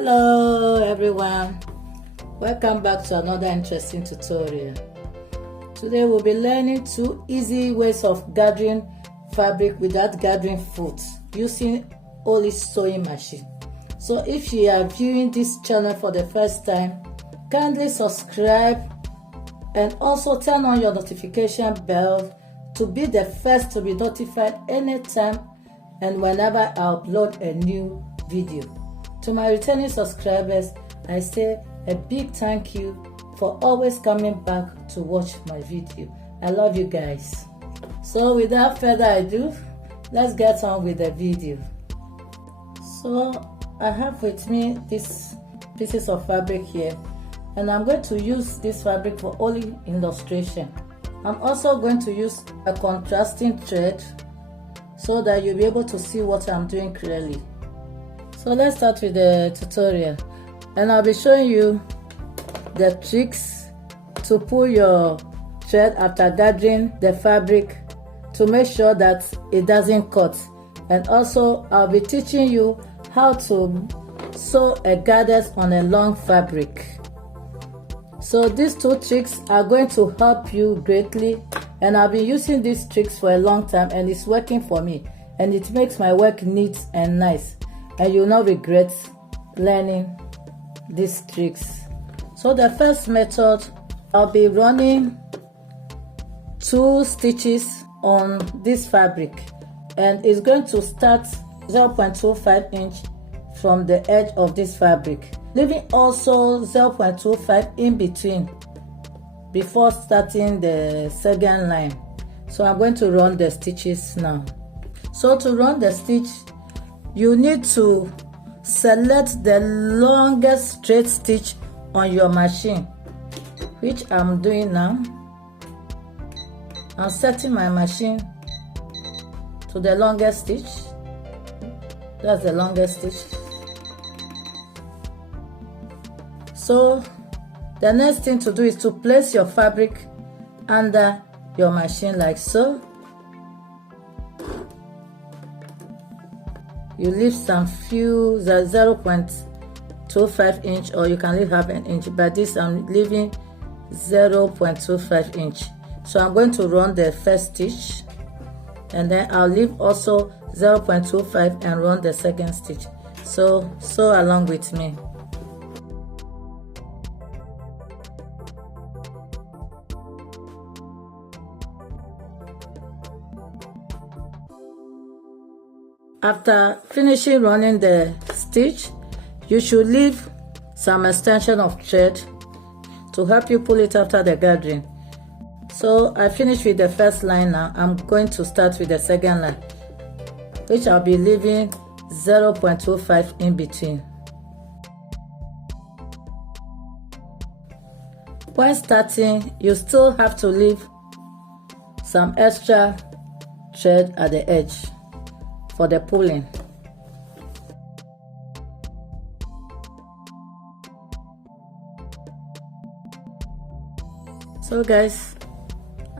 Hello everyone, welcome back to another interesting tutorial. Today we'll be learning 2 easy ways of gathering fabric without gathering foot using only sewing machine. So if you are viewing this channel for the first time, kindly subscribe and also turn on your notification bell to be the first to be notified anytime and whenever I upload a new video. To my returning subscribers, I say a big thank you for always coming back to watch my video. I love you guys. So without further ado, let's get on with the video. So I have with me these pieces of fabric here, and I'm going to use this fabric for only illustration. I'm also going to use a contrasting thread so that you'll be able to see what I'm doing clearly. So let's start with the tutorial, and I'll be showing you the tricks to pull your thread after gathering the fabric to make sure that it doesn't cut, and also I'll be teaching you how to sew a goddess on a long fabric. So these 2 tricks are going to help you greatly, and I've been using these tricks for a long time and it's working for me, and it makes my work neat and nice, and you'll not regret learning these tricks. So the first method, I'll be running 2 stitches on this fabric, and it's going to start 0.25 inch from the edge of this fabric, leaving also 0.25 in between before starting the second line. So I'm going to run the stitches now. So to run the stitch, you need to select the longest straight stitch on your machine, which I'm doing now. I'm setting my machine to the longest stitch. That's the longest stitch. So the next thing to do is to place your fabric under your machine like so. You leave some few 0.25 inch, or you can leave half an inch, but this I'm leaving 0.25 inch. So I'm going to run the first stitch, and then I'll leave also 0.25 and run the second stitch. So sew along with me. After finishing running the stitch, you should leave some extension of thread to help you pull it after the gathering. So I finished with the first line. Now I'm going to start with the second line, which I'll be leaving 0.25 in between. When starting, you still have to leave some extra thread at the edge for the pulling. So guys,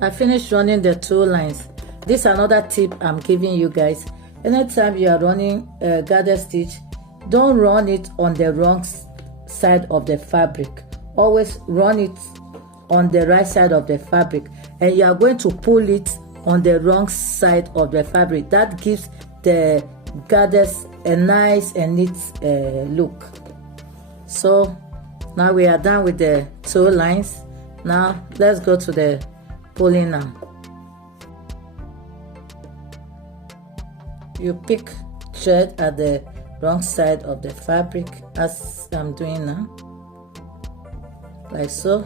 I finished running the 2 lines. This is another tip I'm giving you guys. Anytime you are running a gather stitch, don't run it on the wrong side of the fabric. Always run it on the right side of the fabric, and you are going to pull it on the wrong side of the fabric. That gives the gathers a nice and neat look. So now we are done with the 2 lines. Now let's go to the pulling now. You pick thread at the wrong side of the fabric, as I'm doing now, like so.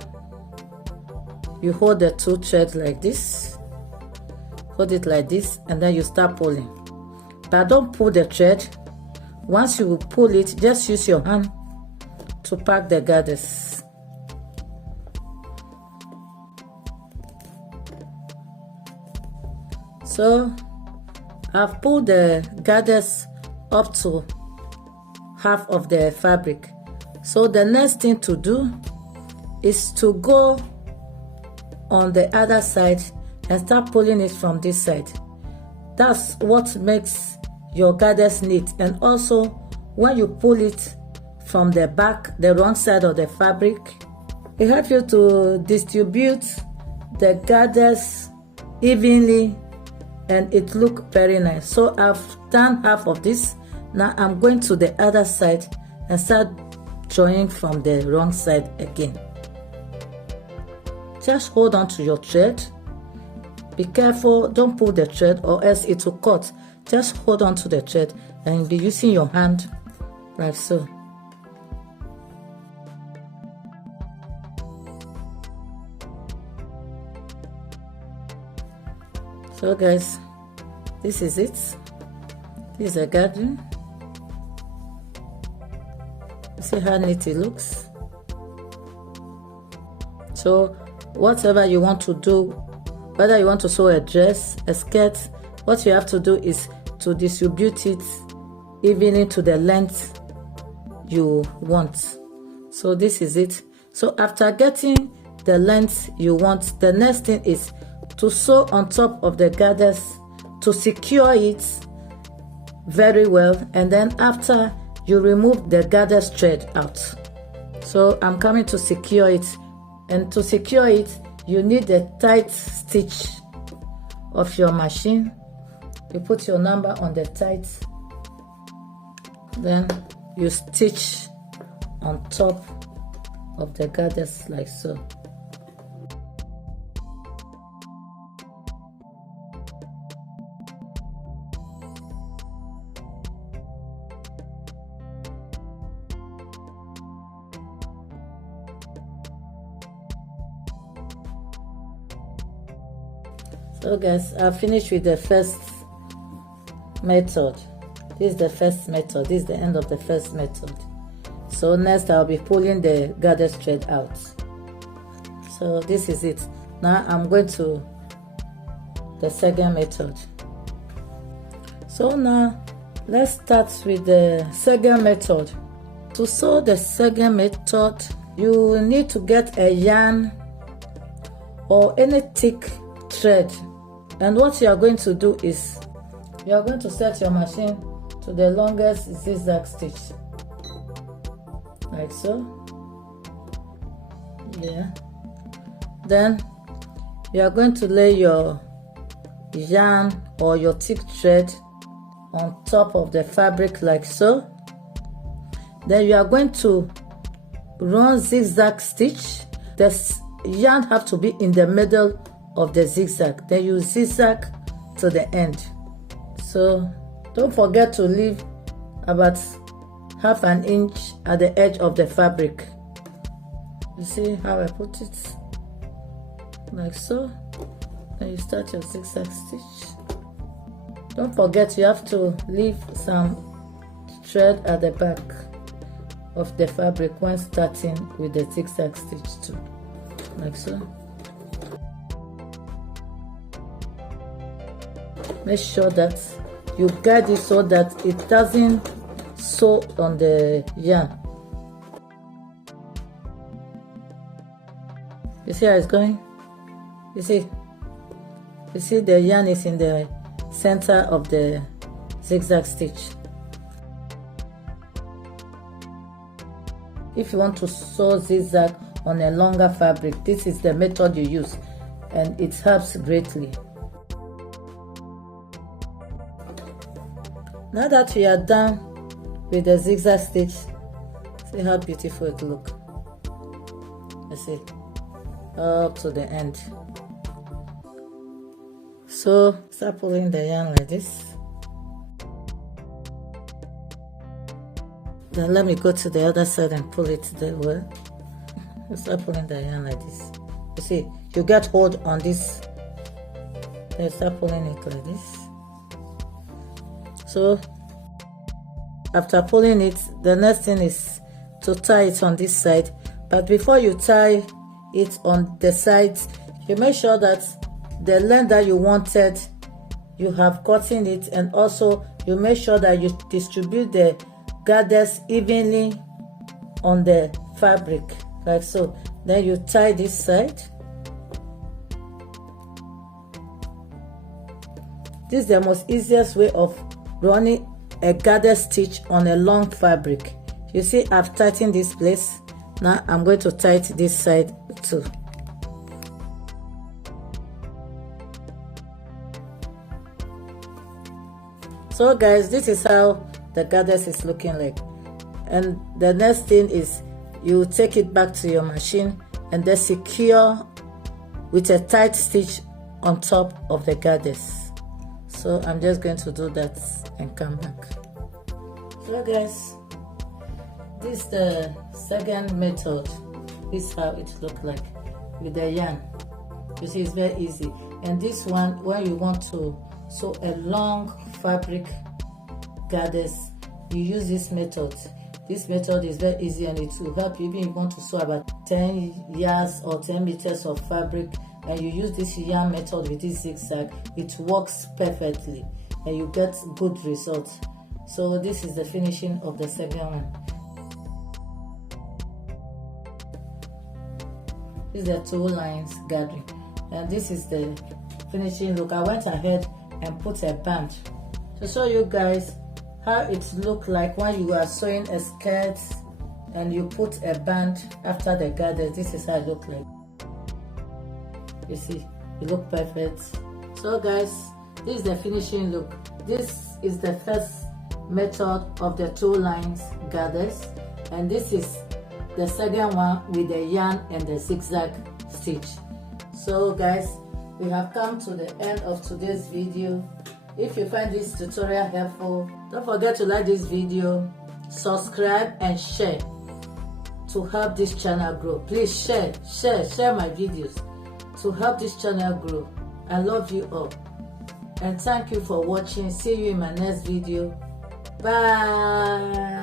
You hold the 2 threads like this, hold it like this, and then you start pulling. But don't pull the thread. Once you pull it, just use your hand to pack the gathers. So I've pulled the gathers up to half of the fabric. So the next thing to do is to go on the other side and start pulling it from this side. That's what makes your gathers neat, and also when you pull it from the back, the wrong side of the fabric. It helps you to distribute the gathers evenly and it look very nice. So I've done half of this. Now I'm going to the other side and start drawing from the wrong side again. Just hold on to your thread. Be careful, don't pull the thread or else it will cut. Just hold on to the thread and be using your hand like so. So guys, this is it. This is a garden. You see how neat it looks. So whatever you want to do, whether you want to sew a dress, a skirt, what you have to do is to distribute it evenly to the length you want. So this is it. So after getting the length you want, the next thing is to sew on top of the gathers to secure it very well, and then after you remove the gathers thread out. So I'm coming to secure it, and to secure it you need a tight stitch of your machine. You put your number on the tight, then you stitch on top of the gathers like so. So guys, I've finished with the first method. This is the first method. This is the end of the first method. So next I'll be pulling the gather thread out. So this is it. Now I'm going to the second method. So now let's start with the second method. To sew the second method, you need to get a yarn or any thick thread. And what you are going to do is you are going to set your machine to the longest zigzag stitch like so. Yeah. Then you are going to lay your yarn or your thick thread on top of the fabric like so. Then you are going to run zigzag stitch. The yarn have to be in the middle of the zigzag, then you zigzag to the end. So don't forget to leave about half an inch at the edge of the fabric. You see how I put it? Like so. Then you start your zigzag stitch. Don't forget you have to leave some thread at the back of the fabric when starting with the zigzag stitch too. Like so. Make sure that you guide it so that it doesn't sew on the yarn. You see how it's going? You see the yarn is in the center of the zigzag stitch. If you want to sew zigzag on a longer fabric, this is the method you use and it helps greatly. Now that we are done with the zigzag stitch, see how beautiful it looks. You see, up to the end. So start pulling the yarn like this. Then let me go to the other side and pull it that way. Start pulling the yarn like this. You see, you get hold on this. Then start pulling it like this. So after pulling it, the next thing is to tie it on this side. But before you tie it on the sides, you make sure that the length that you wanted, you have gotten it, and also you make sure that you distribute the gathers evenly on the fabric like so. Then you tie this side. This is the most easiest way of running a gather stitch on a long fabric. You see, I've tightened this place. Now I'm going to tighten this side too. So guys, this is how the goddess is looking like. And the next thing is you take it back to your machine and then secure with a tight stitch on top of the goddess. So I'm just going to do that and come back. So guys, this is the second method. This is how it looks like with the yarn. You see, it's very easy. And this one, when you want to sew a long fabric goddess, you use this method. This method is very easy and it will help you even if you want to sew about 10 yards or 10 meters of fabric, and you use this yarn method with this zigzag. It works perfectly and you get good results. So this is the finishing of the second one. This is the 2 lines gathering, and this is the finishing look. I went ahead and put a band to show you guys how it look like when you are sewing a skirt and you put a band after the goddess. This is how it look like. You see, it look perfect. So guys, this is the finishing look. This is the first method of the 2 lines goddess, and this is the second one with the yarn and the zigzag stitch. So guys, we have come to the end of today's video. If you find this tutorial helpful, don't forget to like this video, subscribe and share to help this channel grow. Please share my videos to help this channel grow. I love you all and thank you for watching. See you in my next video. Bye.